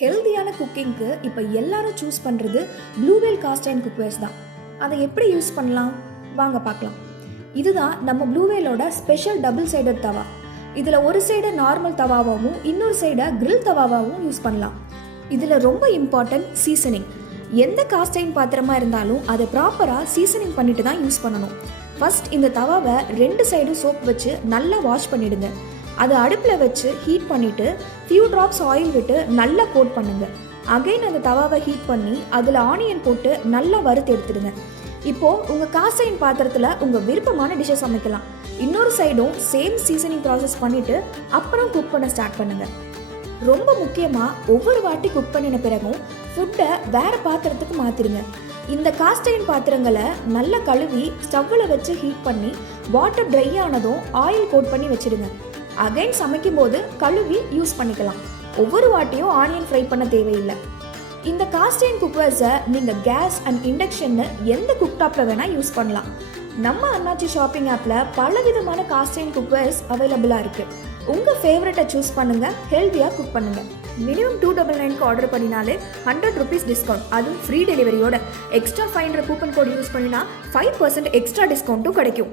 ஹெல்தியான குக்கிங்க்கு இப்போ எல்லாரும் சூஸ் பண்ணுறது blue whale cost iron cookwares தான். அதை எப்படி யூஸ் பண்ணலாம் வாங்க பார்க்கலாம். இதுதான் நம்ம ப்ளூ வேலோட ஸ்பெஷல் டபுள் சைடட் தவா. இதில் ஒரு சைடை நார்மல் தவாவாகவும் இன்னொரு சைடை கிரில் தவாவாகவும் யூஸ் பண்ணலாம். இதில் ரொம்ப இம்பார்ட்டன்ட் சீசனிங். எந்த காஸ்ட் அயர்ன் பாத்திரமா இருந்தாலும் அதை ப்ராப்பராக சீசனிங் பண்ணிட்டு தான் யூஸ் பண்ணணும். ஃபர்ஸ்ட் இந்த தவாவை 2 சைடும் சோப் வச்சு நல்லா வாஷ் பண்ணிடுங்க. அதை அடுப்பில் வச்சு ஹீட் பண்ணிவிட்டு ஃபியூ ட்ராப்ஸ் ஆயில் விட்டு நல்லா கோட் பண்ணுங்க. அகைன் அந்த தவாவை ஹீட் பண்ணி அதில் ஆனியன் போட்டு நல்லா வறுத்து எடுத்துடுங்க. இப்போது உங்கள் காஸ்ட் அயர்ன் பாத்திரத்தில் உங்கள் விருப்பமான டிஷ்ஷை சமைக்கலாம். இன்னொரு சைடும் சேம் சீசனிங் ப்ராசஸ் பண்ணிவிட்டு அப்புறம் குக் பண்ண ஸ்டார்ட் பண்ணுங்கள். ரொம்ப முக்கியமாக ஒவ்வொரு வாட்டி குக் பண்ணின பிறகும் ஃபுட்டை வேறு பாத்திரத்துக்கு மாற்றிடுங்க. இந்த காஸ்ட் அயர்ன் பாத்திரங்களை நல்லா கழுவி ஸ்டவ்வில் வச்சு ஹீட் பண்ணி வாட்டர் ட்ரை ஆனதும் ஆயில் கோட் பண்ணி வச்சுடுங்க. அகைன் சமைக்கும் போது கழுவி யூஸ் பண்ணிக்கலாம். ஒவ்வொரு வாட்டியும் ஆனியன் ஃப்ரை பண்ண தேவையில்லை. இந்த காஸ்ட் அயர்ன் குக்வேர்ஸை நீங்கள் கேஸ் அண்ட் இண்டக்ஷன்னு எந்த குக்டாப்பில் வேணால் யூஸ் பண்ணலாம். நம்ம அண்ணாச்சி ஷாப்பிங் ஆப்பில் பலவிதமான காஸ்ட் அயர்ன் குக்வேர்ஸ் அவைலபிளாக இருக்குது. உங்கள் ஃபேவரட்டை சூஸ் பண்ணுங்கள், ஹெல்த்தியாக குக் பண்ணுங்கள். மினிமம் 299 ஆர்டர் பண்ணினாலே 100 rupees டிஸ்கவுண்ட், அதுவும் ஃப்ரீ டெலிவரியோட. எக்ஸ்ட்ரா 500 கூப்பன் கோட் யூஸ் பண்ணினா 5% எக்ஸ்ட்ரா டிஸ்கவுண்ட்டும் கிடைக்கும்.